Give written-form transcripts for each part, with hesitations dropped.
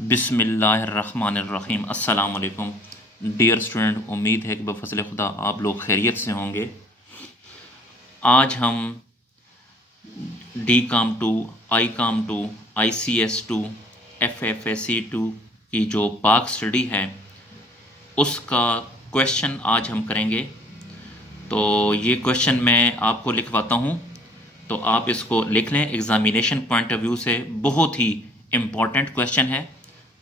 बिस्मिल्लाहिर्रहमानिर्रहीम। अस्सलाम वालेकुम डियर स्टूडेंट, उम्मीद है कि बफज़ल खुदा आप लोग खैरियत से होंगे। आज हम डी काम टू, आई काम टू, ICS2, FFSC2 की जो पाक स्टडी है उसका क्वेश्चन आज हम करेंगे। तो ये क्वेश्चन मैं आपको लिखवाता हूँ, तो आप इसको लिख लें। एग्जामिनेशन पॉइंट ऑफ व्यू से बहुत ही इम्पॉर्टेंट क्वेश्चन है।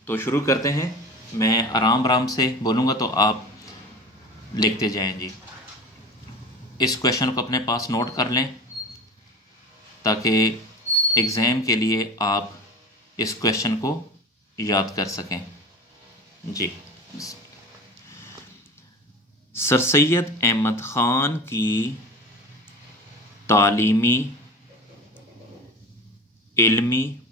तो शुरू करते हैं। मैं आराम आराम से बोलूँगा तो आप लिखते जाएं जी। इस क्वेश्चन को अपने पास नोट कर लें ताकि एग्ज़ाम के लिए आप इस क्वेश्चन को याद कर सकें जी। सर सैयद अहमद ख़ान की तालीमी, इल्मी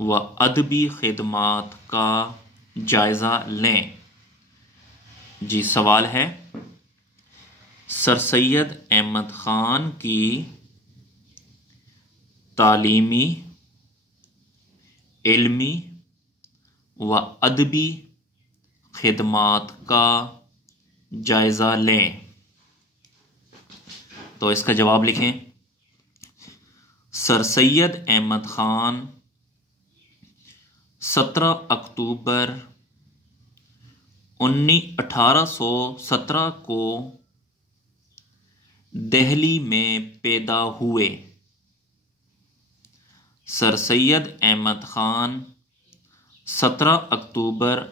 व अदबी खिदमात का जायज़ा लें। जी सवाल है, सर सैयद अहमद ख़ान की तालीमी, इल्मी व अदबी खिदमात का जायज़ा लें। तो इसका जवाब लिखें। सर सैयद अहमद ख़ान 17 अक्टूबर 1817 को दिल्ली में पैदा हुए। सर सैयद अहमद ख़ान 17 अक्टूबर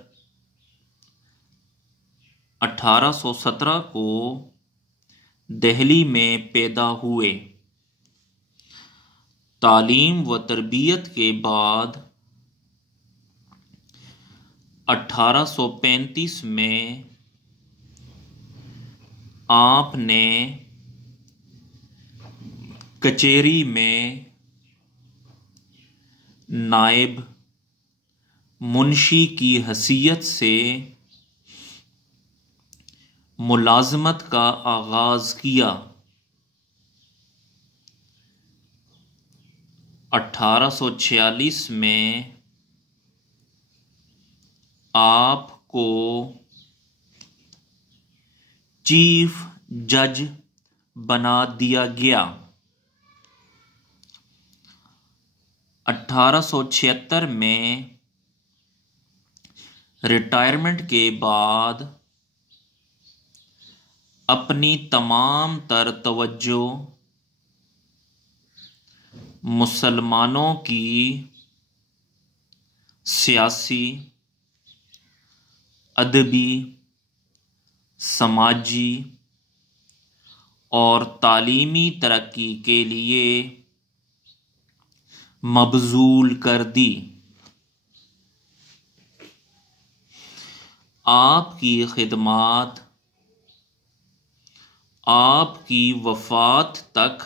1817 को दिल्ली में पैदा हुए। तालीम व तरबियत के बाद 1835 में आपने कचेरी में नायब मुंशी की हैसियत से मुलाजमत का आगाज किया। 1846 में आपको चीफ जज बना दिया गया। 1876 में रिटायरमेंट के बाद अपनी तमाम तर तवज्जो मुसलमानों की सियासी, अदबी, समाजी और तालीमी तरक्की के लिए मबजूल कर दी। आपकी खिदमात आपकी वफात तक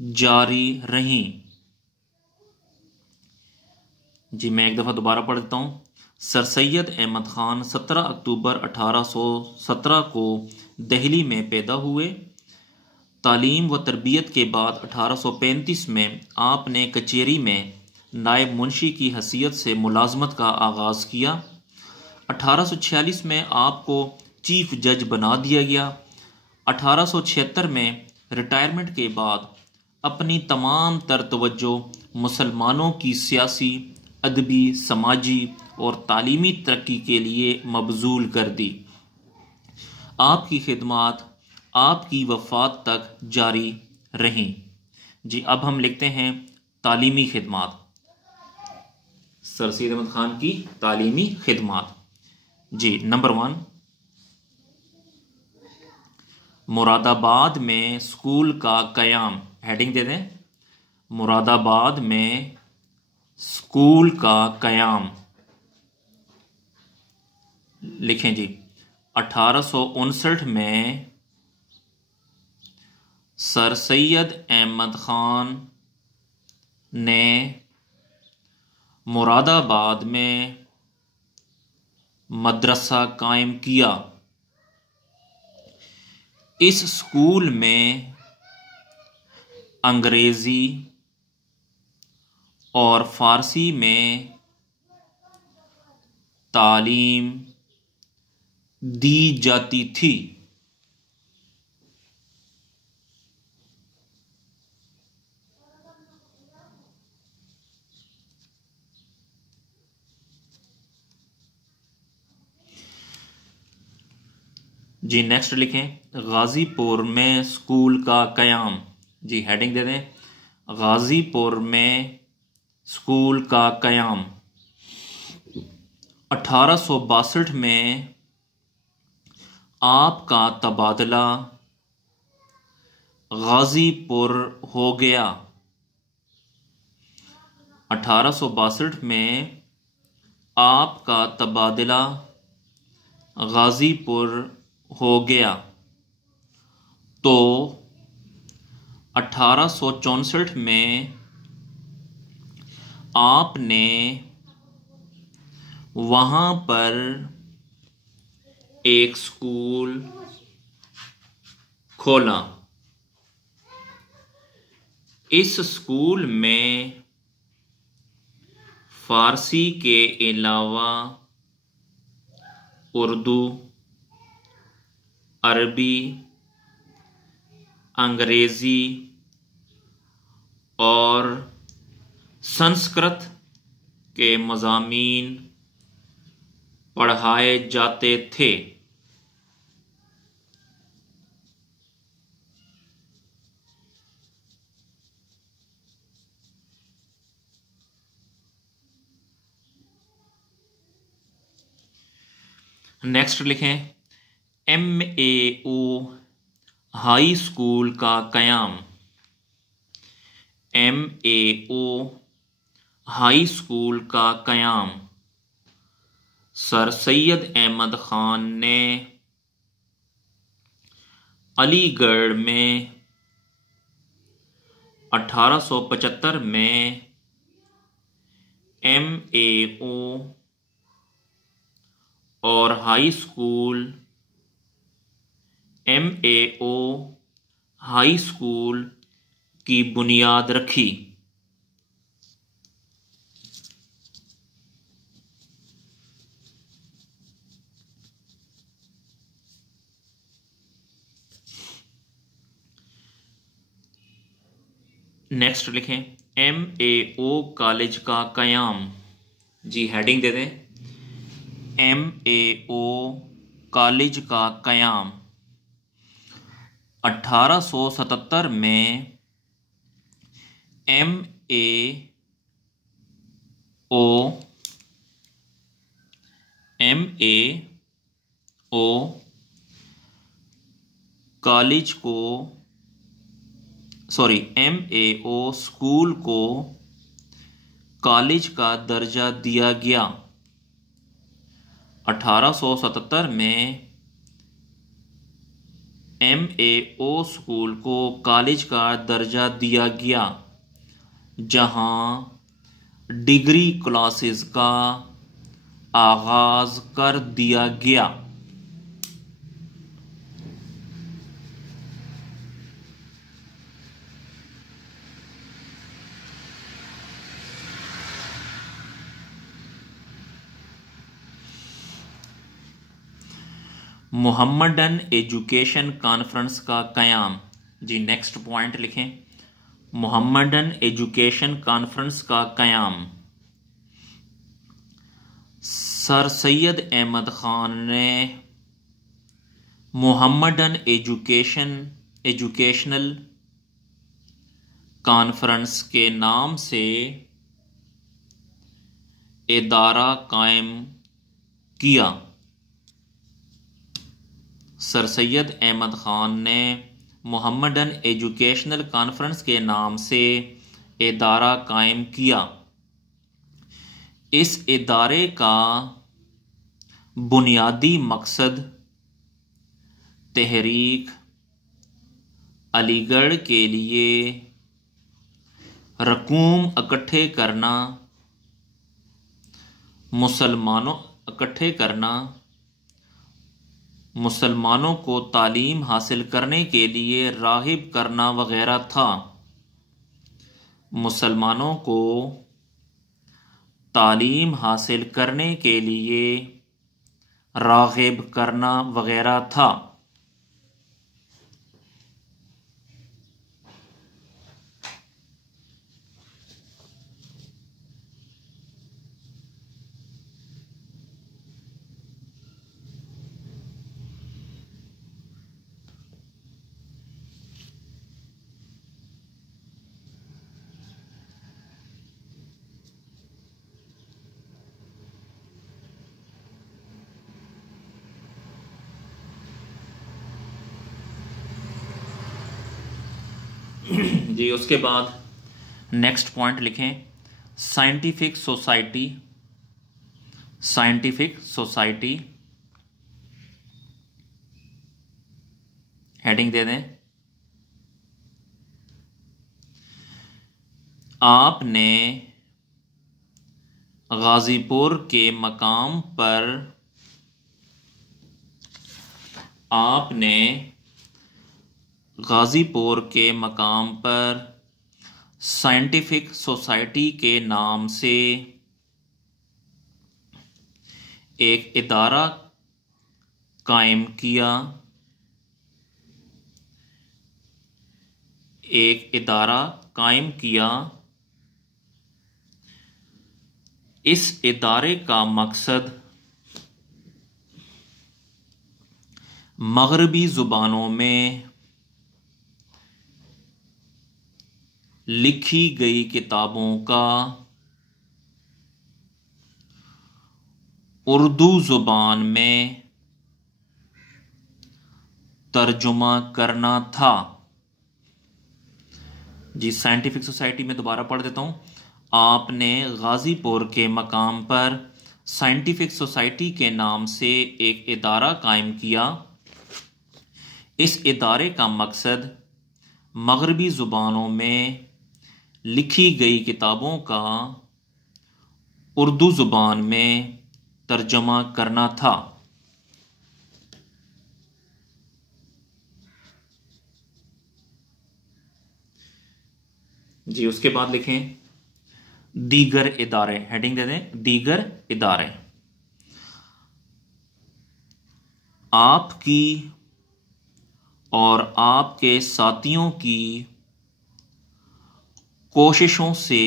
जारी रहीं। जी मैं एक दफ़ा दोबारा पढ़ देता हूँ। सर सैयद अहमद ख़ान 17 अक्टूबर 1817 को दिल्ली में पैदा हुए। तालीम व तरबियत के बाद 1835 में आपने कचेरी में नायब मुंशी की हैसियत से मुलाजमत का आगाज़ किया। 1846 में आपको चीफ जज बना दिया गया। 1876 में रिटायरमेंट के बाद अपनी तमाम तर तवज्जो मुसलमानों की सियासी, अदबी, समाजी और तालीमी तरक्की के लिए मबजूल कर दी। आपकी खिदमात आपकी वफात तक जारी रहीं। जी अब हम लिखते हैं तालीमी खिदमात। सर सैयद अहमद ख़ान की तालीमी खिदमात। जी नंबर 1, मुरादाबाद में स्कूल का क़याम। हेडिंग दे दें, मुरादाबाद में स्कूल का क़याम लिखें जी। 1859 में सर सैयद अहमद ख़ान ने मुरादाबाद में मदरसा कायम किया। इस स्कूल में अंग्रेज़ी, और फारसी में तालीम दी जाती थी। जी नेक्स्ट लिखें, गाज़ीपुर में स्कूल का क़याम। जी हेडिंग दे दें, गाज़ीपुर में स्कूल का क़याम। 1862 में आपका तबादला गाज़ीपुर हो गया। 1862 में आपका तबादला गाज़ीपुर हो गया। तो 1864 में आपने वहाँ पर एक स्कूल खोला। इस स्कूल में फारसी के अलावा उर्दू, अरबी, अंग्रेज़ी और संस्कृत के मज़ामीन पढ़ाए जाते थे। नेक्स्ट लिखें, MAO हाई स्कूल का क़याम। MAO हाई स्कूल का क़याम सर सैयद अहमद ख़ान ने अलीगढ़ में 1875 में MAO और high school MAO high school की बुनियाद रखी। नेक्स्ट लिखें, MAO कॉलेज का क़याम। जी हेडिंग दे दें, MAO कॉलेज का क़याम। 1877 में MAO कॉलेज को MAO स्कूल को कॉलेज का दर्जा दिया गया। 1877 में MAO स्कूल को कॉलेज का दर्जा दिया गया, जहां डिग्री क्लासेस का आगाज कर दिया गया। मोहम्मडन एजुकेशन कॉन्फ्रेंस का क़याम। जी नेक्स्ट पॉइंट लिखें, मोहम्मडन एजुकेशन कॉन्फ्रेंस का क़याम। सर सैयद अहमद ख़ान ने मोहम्मडन एजुकेशनल कॉन्फ्रेंस के नाम से इदारा कायम किया। सर सैयद अहमद ख़ान ने मोहम्मडन एजुकेशनल कॉन्फ्रेंस के नाम से इदारा कायम किया। इस इदारे का बुनियादी मकसद तहरीक अलीगढ़ के लिए रकूम इकट्ठे करना, मुसलमानों को तालीम हासिल करने के लिए राग़िब करना वगैरह था। मुसलमानों को तालीम हासिल करने के लिए राग़िब करना वगैरह था। जी उसके बाद नेक्स्ट पॉइंट लिखें, scientific society. Scientific society heading दे दें। आपने गाजीपुर के मकाम पर गाजीपुर के मकाम पर साइंटिफिक सोसाइटी के नाम से एक इदारा कायम किया। एक इदारा कायम किया। इस इदारे का मकसद मगरबी ज़ुबानों में लिखी गई किताबों का उर्दू ज़ुबान में तर्जुमा करना था। जी साइंटिफिक सोसाइटी में दोबारा पढ़ देता हूं। आपने गाजीपुर के मकाम पर साइंटिफिक सोसाइटी के नाम से एक इदारा कायम किया। इस इदारे का मकसद मगरबी ज़ुबानों में लिखी गई किताबों का उर्दू ज़ुबान में तर्जमा करना था। जी उसके बाद लिखें दीगर इदारे। हेडिंग दे दें दीगर इदारे। आपकी और आपके साथियों की कोशिशों से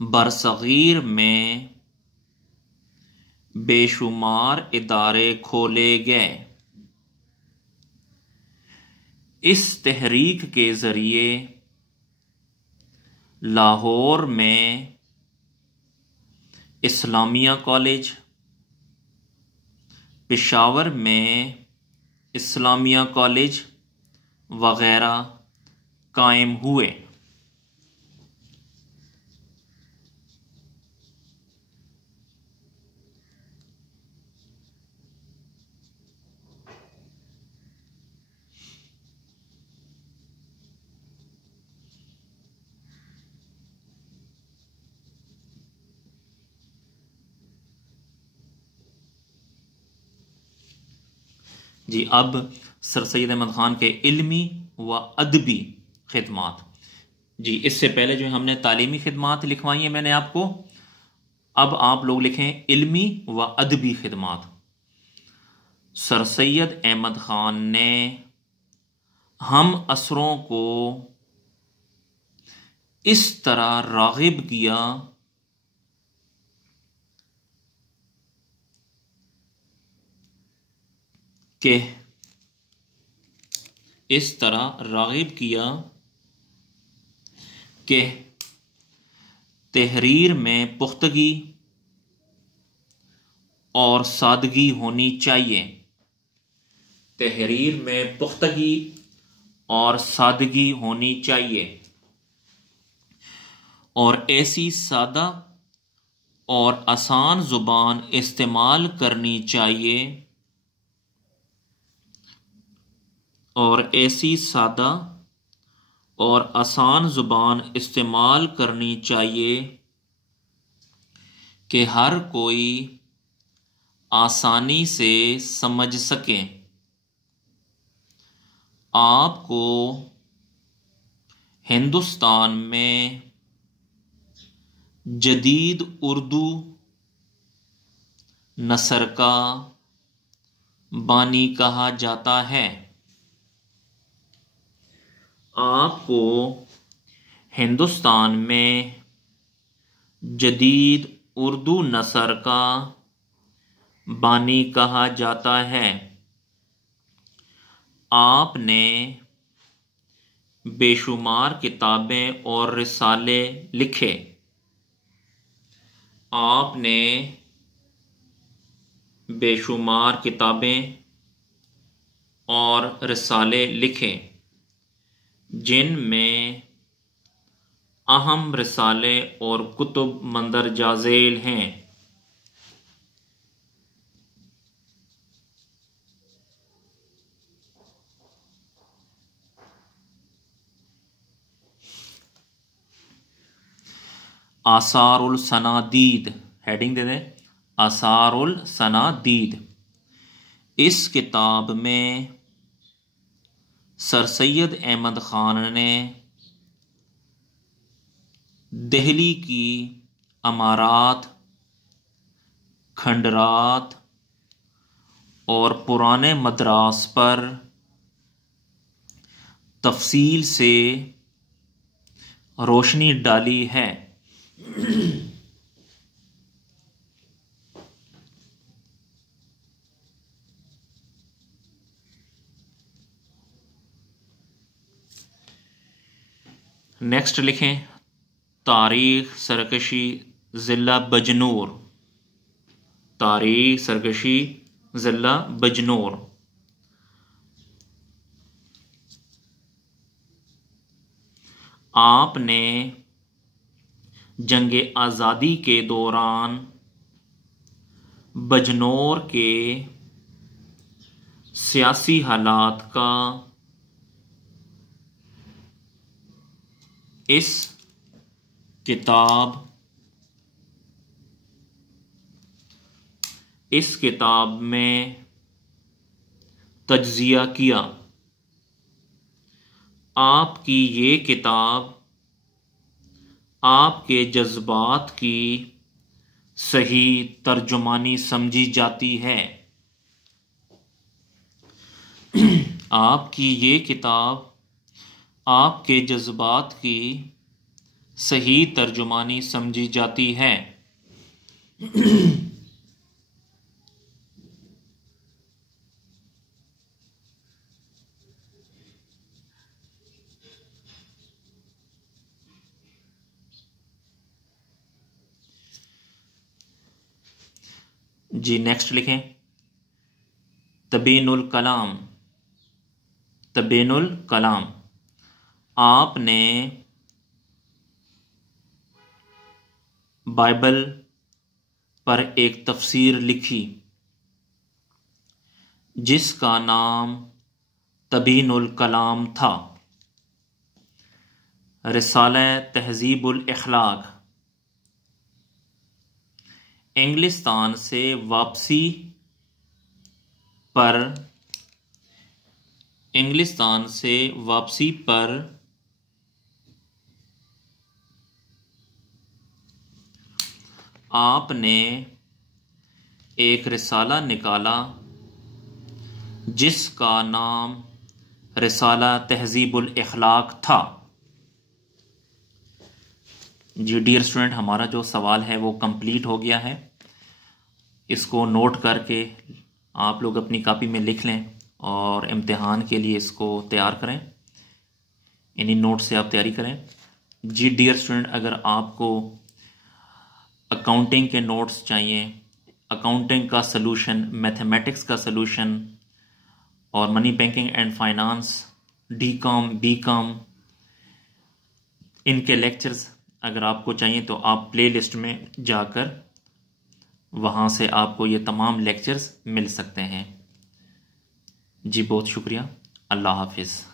बरसगीर में बेशुमार इदारे खोले गए। इस तहरीक के ज़रिए लाहौर में इस्लामिया कॉलेज, पेशावर में इस्लामिया कॉलेज वगैरह कायम हुए। जी अब सर सैयद अहमद ख़ान के इल्मी व अदबी खिदमात। जी इससे पहले जो हमने तालीमी खिदमात लिखवाई हैं मैंने आपको, अब आप लोग लिखें इल्मी व अदबी खिदमात। सर सैयद अहमद ख़ान ने हम असरों को इस तरह राग़िब किया कि तहरीर में पुख्तगी और सादगी होनी चाहिए। तहरीर में पुख्तगी और सादगी होनी चाहिए और ऐसी सादा और आसान ज़ुबान इस्तेमाल करनी चाहिए और ऐसी सादा और आसान ज़ुबान इस्तेमाल करनी चाहिए कि हर कोई आसानी से समझ सके। आपको हिंदुस्तान में जदीद उर्दू नसर का बानी कहा जाता है। आपको हिंदुस्तान में जदीद उर्दू नसर का बानी कहा जाता है। आपने बेशुमार किताबें और रिसाले लिखे। आपने बेशुमार किताबें और रिसाले लिखे, जिनमें अहम रिसाले और कुतुब मंदरजा झेल हैं। आसारुल सनादीद, हेडिंग दे दें, आसारुल सनादीद। इस किताब में सर सैयद अहमद ख़ान ने दिल्ली की अमारात, खंडरात और पुराने मद्रास पर तफसील से रोशनी डाली है। नेक्स्ट लिखें, तारीख सरकशी ज़िला बजनूर। तारीख सरकशी ज़िला बजनूर। आपने जंग आज़ादी के दौरान बजनौर के सियासी हालात का इस किताब में तज्ज़िया किया। आपकी ये किताब आपके जज्बात की सही तर्जुमानी समझी जाती है। आपकी ये किताब आपके जज्बात की सही तर्जुमानी समझी जाती है। जी नेक्स्ट लिखें, तबीनुल कलाम। तबीनुल कलाम। आपने बाइबल पर एक तफसीर लिखी जिसका नाम तबीनुल कलाम था। रिसाला तहज़ीबुल अखलाक। इंग्लिस्तान से वापसी पर आपने एक रिसाला निकाला जिसका नाम रिसाला तहज़ीबुल अखलाक था। जी डियर स्टूडेंट, हमारा जो सवाल है वो कंप्लीट हो गया है। इसको नोट करके आप लोग अपनी कॉपी में लिख लें और इम्तिहान के लिए इसको तैयार करें। इन्हीं नोट से आप तैयारी करें। जी डियर स्टूडेंट, अगर आपको अकाउंटिंग के नोट्स चाहिए, अकाउंटिंग का सलूशन, मैथमेटिक्स का सलूशन और money banking and finance, D Com, B Com, इनके लेक्चर्स अगर आपको चाहिए तो आप प्लेलिस्ट में जाकर वहाँ से आपको ये तमाम लेक्चर्स मिल सकते हैं। जी बहुत शुक्रिया। अल्लाह हाफिज़।